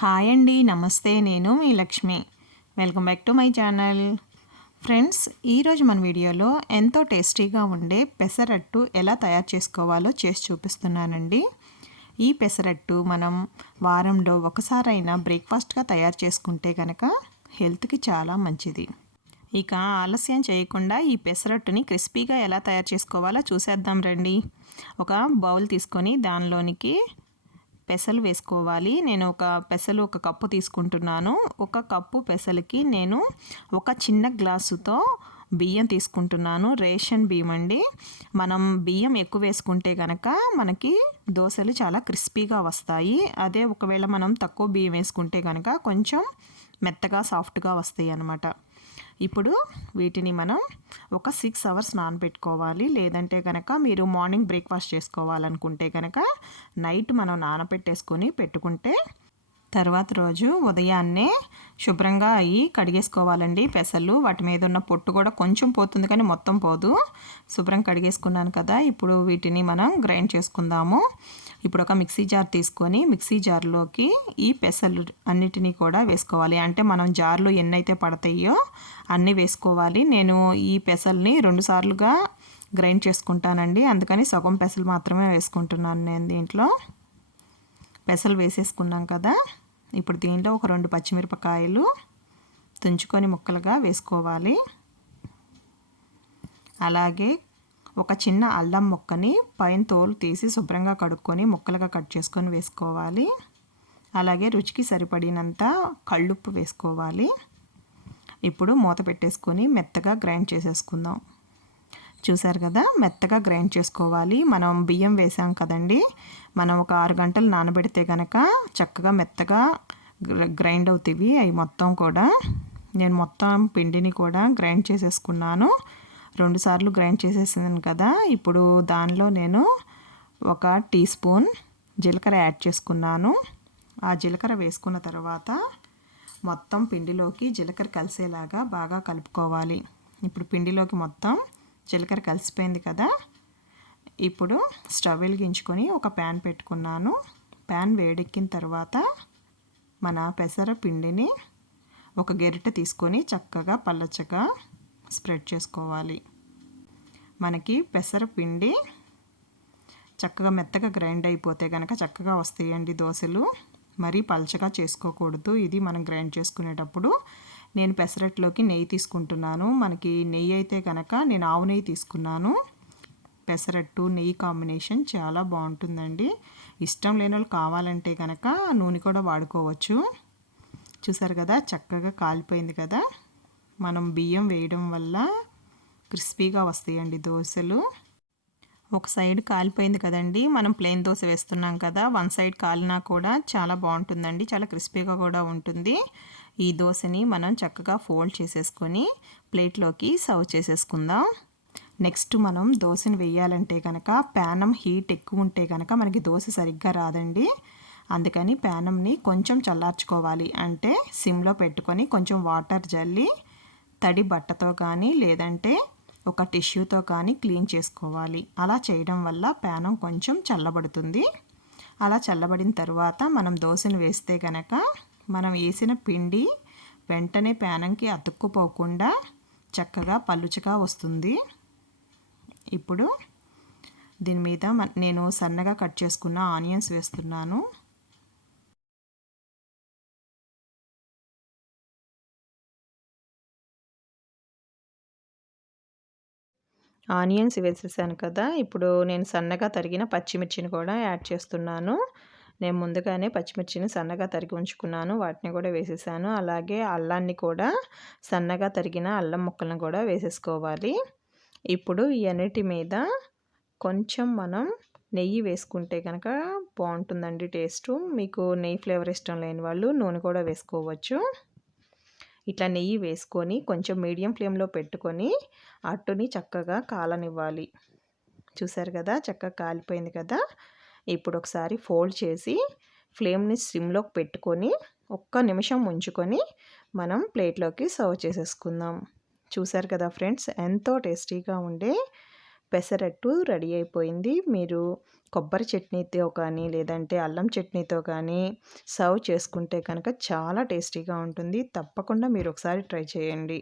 Hi అండి, నమస్తే. నేను మీ Lakshmi. Welcome back to my channel. Friends, ఈరోజు మన వీడియోలో ఎంతో టేస్టీగా ఉండే పెసరట్టు ఎలా తయారు చేసుకోవాలో చేసి చూపిస్తున్నానండి. ఈ పెసరట్టు మనం వారంలో ఒకసారైనా బ్రేక్ఫాస్ట్గా తయారు చేసుకుంటే కనుక హెల్త్కి చాలా మంచిది. ఇక ఆలస్యం చేయకుండా ఈ పెసరట్టుని క్రిస్పీగా ఎలా తయారు చేసుకోవాలో చూసేద్దాం రండి. ఒక బౌల్ తీసుకొని దానిలోనికి పెసలు వేసుకోవాలి. నేను ఒక కప్పు తీసుకుంటున్నాను. ఒక కప్పు పెసలకి నేను ఒక చిన్న గ్లాసుతో బియ్యం తీసుకుంటున్నాను. రేషన్ బియ్యం అండి. మనం బియ్యం ఎక్కువ వేసుకుంటే కనుక మనకి దోశలు చాలా క్రిస్పీగా వస్తాయి. అదే ఒకవేళ మనం తక్కువ బియ్యం వేసుకుంటే కనుక కొంచెం మెత్తగా సాఫ్ట్గా వస్తాయి అన్నమాట. ఇప్పుడు వీటిని మనం ఒక 6 అవర్స్ నానబెట్టుకోవాలి. లేదంటే కనుక మీరు మార్నింగ్ బ్రేక్ఫాస్ట్ చేసుకోవాలనుకుంటే కనుక నైట్ మనం నానబెట్టేసుకొని పెట్టుకుంటే తర్వాత రోజు ఉదయాన్నే శుభ్రంగా కడిగేసుకోవాలండి. పెసలు వాటి మీద ఉన్న పొట్టు కూడా కొంచెం పోతుంది, కానీ మొత్తం పోదు. శుభ్రం కడిగేసుకున్నాను కదా. ఇప్పుడు వీటిని మనం గ్రైండ్ చేసుకుందాము. ఇప్పుడు ఒక మిక్సీ జార్ తీసుకొని మిక్సీ జార్లోకి ఈ పెసలు అన్నిటినీ కూడా వేసుకోవాలి. అంటే మనం జార్లో ఎన్నైతే పడతాయో అన్నీ వేసుకోవాలి. నేను ఈ పెసల్ని 2 సార్లుగా గ్రైండ్ చేసుకుంటానండి. అందుకని సగం పెసలు మాత్రమే వేసుకుంటున్నాను నేను దీంట్లో. పెసలు వేసేసుకున్నాం కదా. ఇప్పుడు దీంట్లో ఒక 2 పచ్చిమిరపకాయలు తుంచుకొని ముక్కలుగా వేసుకోవాలి. అలాగే ఒక చిన్న అల్లం ముక్కని పైన తోలు తీసి శుభ్రంగా కడుక్కొని ముక్కలుగా కట్ చేసుకొని వేసుకోవాలి. అలాగే రుచికి సరిపడినంత కళ్ళుప్పు వేసుకోవాలి. ఇప్పుడు మూత పెట్టేసుకొని మెత్తగా గ్రైండ్ చేసేసుకుందాం. చూసారు కదా, మెత్తగా గ్రైండ్ చేసుకోవాలి. మనం బియ్యం వేసాం కదండి, మనం ఒక 6 గంటలు నానబెడితే కనుక చక్కగా మెత్తగా గ్రైండ్ అవుతాయి అవి మొత్తం కూడా. నేను మొత్తం పిండిని కూడా గ్రైండ్ చేసేసుకున్నాను. 2 సార్లు గ్రైండ్ చేసేసాను కదా. ఇప్పుడు దానిలో నేను ఒక టీ స్పూన్ జీలకర్ర యాడ్ చేసుకున్నాను. ఆ జీలకర్ర వేసుకున్న తర్వాత మొత్తం పిండిలోకి జీలకర్ర కలిసేలాగా బాగా కలుపుకోవాలి. ఇప్పుడు పిండిలోకి మొత్తం జీలకర్ర కలిసిపోయింది కదా. ఇప్పుడు స్టవ్ వెలిగించుకొని ఒక ప్యాన్ పెట్టుకున్నాను. ప్యాన్ వేడెక్కిన తర్వాత మన పెసర పిండిని ఒక గెరిట తీసుకొని చక్కగా పల్లచగా స్ప్రెడ్ చేసుకోవాలి. మనకి పెసర పిండి చక్కగా మెత్తగా గ్రైండ్ అయిపోతే కనుక చక్కగా వస్తాయండి దోశలు. మరీ పలచగా చేసుకోకూడదు. ఇది మనం గ్రైండ్ చేసుకునేటప్పుడు నేను పెసరట్లోకి నెయ్యి తీసుకుంటున్నాను. మనకి నెయ్యి అయితే కనుక నేను ఆవు నెయ్యి తీసుకున్నాను. పెసరట్టు నెయ్యి కాంబినేషన్ చాలా బాగుంటుందండి. ఇష్టం లేని వాళ్ళు కావాలంటే కనుక నూనె కూడా వాడుకోవచ్చు. చూసారు కదా, చక్కగా కాలిపోయింది కదా. మనం బియ్యం వేయడం వల్ల క్రిస్పీగా వస్తాయండి దోశలు. ఒక సైడ్ కాలిపోయింది కదండి. మనం ప్లెయిన్ దోశ వేస్తున్నాం కదా, వన్ సైడ్ కాలినా కూడా చాలా బాగుంటుందండి. చాలా క్రిస్పీగా కూడా ఉంటుంది. ఈ దోశని మనం చక్కగా ఫోల్డ్ చేసేసుకొని ప్లేట్లోకి సర్వ్ చేసేసుకుందాం. నెక్స్ట్ మనం దోశని వేయాలంటే కనుక ప్యానం హీట్ ఎక్కువ ఉంటే కనుక మనకి దోశ సరిగ్గా రాదండి. అందుకని ప్యానంని కొంచెం చల్లార్చుకోవాలి. అంటే సిమ్లో పెట్టుకొని కొంచెం వాటర్ జల్లి తడి బట్టతో కానీ లేదంటే ఒక టిష్యూతో కానీ క్లీన్ చేసుకోవాలి. అలా చేయడం వల్ల ప్యానం కొంచెం చల్లబడుతుంది. అలా చల్లబడిన తర్వాత మనం దోశను వేస్తే కనుక మనం వేసిన పిండి వెంటనే ప్యానంకి అతుక్కుపోకుండా చక్కగా పలుచగా వస్తుంది. ఇప్పుడు దీని మీద నేను సన్నగా కట్ చేసుకున్న ఆనియన్స్ వేస్తున్నాను. ఆనియన్స్ వేసేసాను కదా. ఇప్పుడు నేను సన్నగా తరిగిన పచ్చిమిర్చిని కూడా యాడ్ చేస్తున్నాను. నేను ముందుగానే పచ్చిమిర్చిని సన్నగా తరిగి ఉంచుకున్నాను, వాటిని కూడా వేసేసాను. అలాగే అల్లాన్ని కూడా సన్నగా తరిగిన అల్లం ముక్కలను కూడా వేసేసుకోవాలి. ఇప్పుడు ఈ అన్నిటి మీద కొంచెం మనం నెయ్యి వేసుకుంటే కనుక బాగుంటుందండి టేస్టు. మీకు నెయ్యి ఫ్లేవర్ ఇష్టం లేని వాళ్ళు నూనె కూడా వేసుకోవచ్చు. ఇట్లా నెయ్యి వేసుకొని కొంచెం మీడియం ఫ్లేమ్లో పెట్టుకొని అట్టుని చక్కగా కాలనివ్వాలి. చూసారు కదా, చక్కగా కాలిపోయింది కదా. ఇప్పుడు ఒకసారి ఫోల్డ్ చేసి ఫ్లేమ్ని సిమ్లోకి పెట్టుకొని ఒక్క నిమిషం ఉంచుకొని మనం ప్లేట్లోకి సర్వ్ చేసేసుకుందాం. చూసారు కదా ఫ్రెండ్స్, ఎంతో టేస్టీగా ఉండే పెసరట్టు రెడీ అయిపోయింది. మీరు కొబ్బరి చట్నీతో కానీ, లేదంటే అల్లం చట్నీతో కానీ సర్వ్ చేసుకుంటే కనుక చాలా టేస్టీగా ఉంటుంది. తప్పకుండా మీరు ఒకసారి ట్రై చేయండి.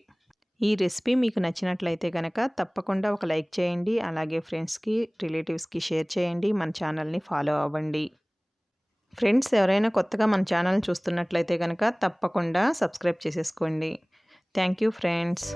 ఈ రెసిపీ మీకు నచ్చినట్లయితే గనక తప్పకుండా ఒక లైక్ చేయండి. అలాగే ఫ్రెండ్స్‌కి, రిలేటివ్స్‌కి షేర్ చేయండి. మన ఛానల్‌ని ఫాలో అవ్వండి. ఫ్రెండ్స్ ఎవరైనా కొత్తగా మన ఛానల్‌ని చూస్తున్నట్లయితే గనక తప్పకుండా సబ్స్క్రైబ్ చేసేసుకోండి. Thank you friends.